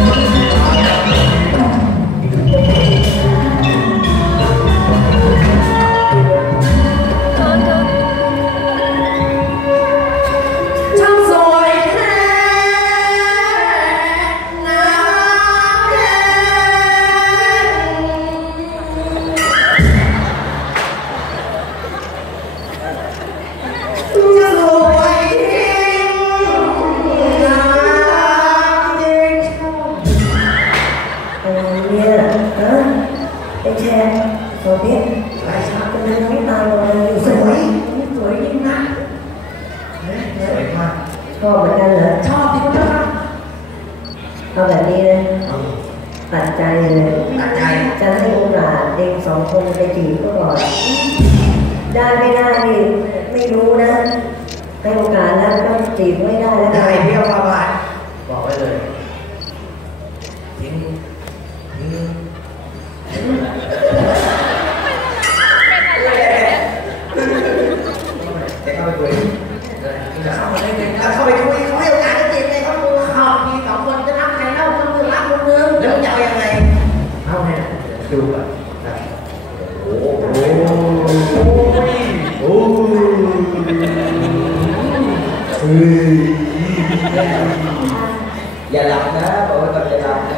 ありがとう。 เอาแบบนี้นะตัดใจเลยตัดใจจะให้โอกาสเด็กสองคนไปจีบก็ก่อน ได้ไม่ได้นี่ไม่รู้นะให้โอกาสแล้วก็จีบไม่ได้แล้วได้กันเพี้ยวมาบาทบอกไว้เลยทิ้ง บนะบอกไว้ก่อนอย่าหลับนะ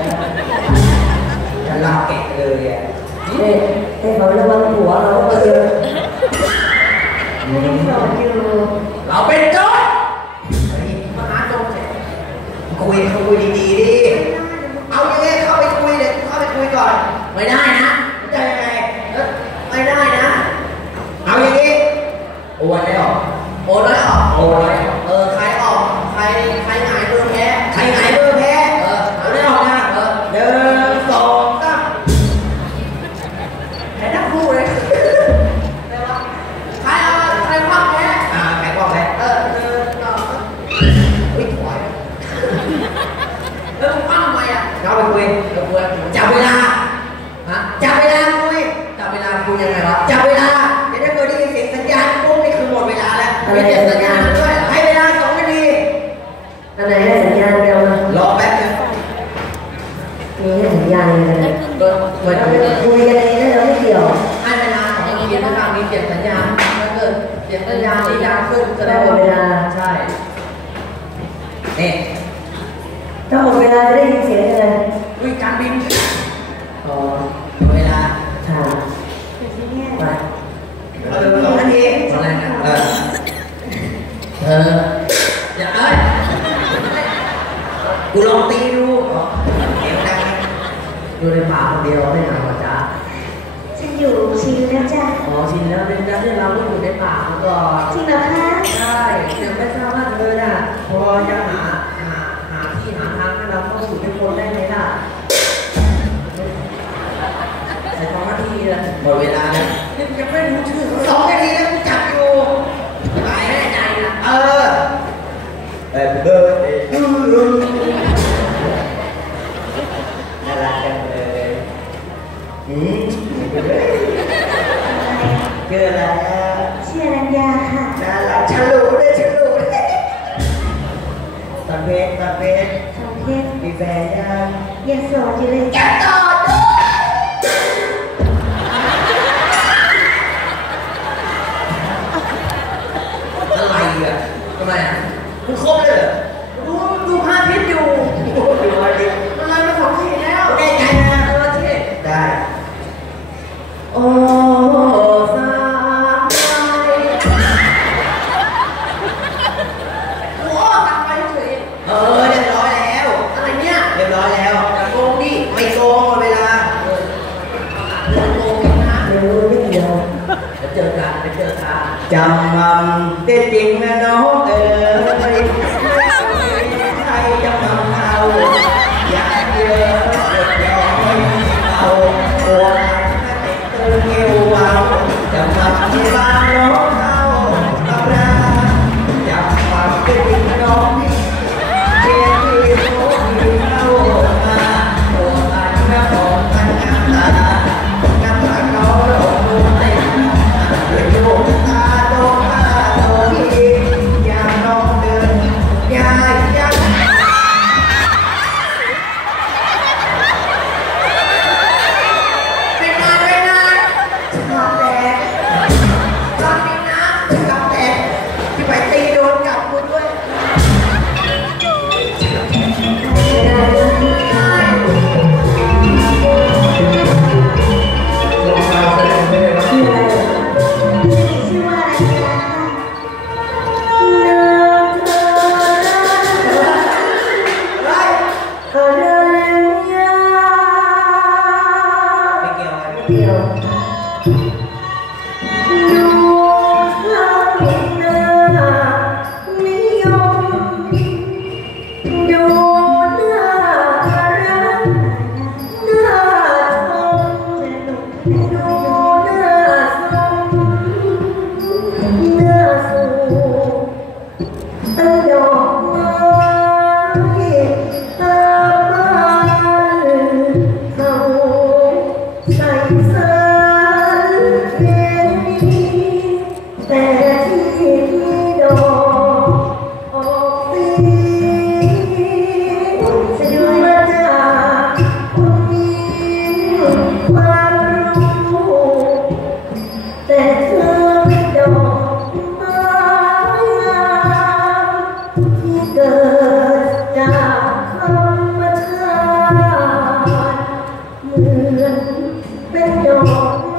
อย่าหลับแกะเลยอะเนี่ยให้เขาระวังหัวเราก็เยอะยังสอนอยู่เราเป็นโจ๊กเฮ้ยมาหาโจ๊กเสร็จคุยเขาคุยดีๆดิ เราไปคุยเราคุยจับเวลาฮะจับเวลาคุยจับเวลาคุยยังไงวะจับเวลาเดี๋ยวถ้าเกิดได้ยินเสียงสัญญาณปุ๊บนี่คือหมดเวลาแล้วไม่เสียงสัญญาณด้วยให้เวลาสองนาทีอันไหนให้สัญญาณเดียวนะรอแป๊บนึงมีให้สัญญาณเลยนะเออเหมือนเราเดิมคุยกันเองนะเราไม่เกี่ยวให้เวลาสองนาทีถ้าทางมีเสียงสัญญาณถ้าเกิดเสียงสัญญาณนี้ดังขึ้นแสดงว่าใช่นี่ถ้าหมดเวลาจะได้ยินเสียงอะไร ดูในป่าคนเดียวไม่หนาวจ้าฉันอยู่ชินแล้วจ้ะอ๋อชินแล้วเป็นการที่เราก็อยู่ในป่ามาก่อนจริงเหรอคะใช่ยังไม่ทราบว่าเธอน่ะพอจะหาหาหาที่หาทางให้เราเข้าสู่ในคนได้ไหมล่ะใส่สองนาทีแล้วหมดเวลาแล้วยังไม่รู้ชื่อสองนาทีแล้วกูจับอยู่ตายแน่ใจนะเออเออเบอร์เดย์น่ารักจังเลย อืมเกิดอะไรอะชื่ออรัญญาค่ะน่ารักฉันรู้เลยฉันรู้เลยตะเพชรตะเพชรทองเพชรมีแฟนยังยังโสดอยู่เลยจะต่อ เจอกันไปเจอ campeão. dần bên đó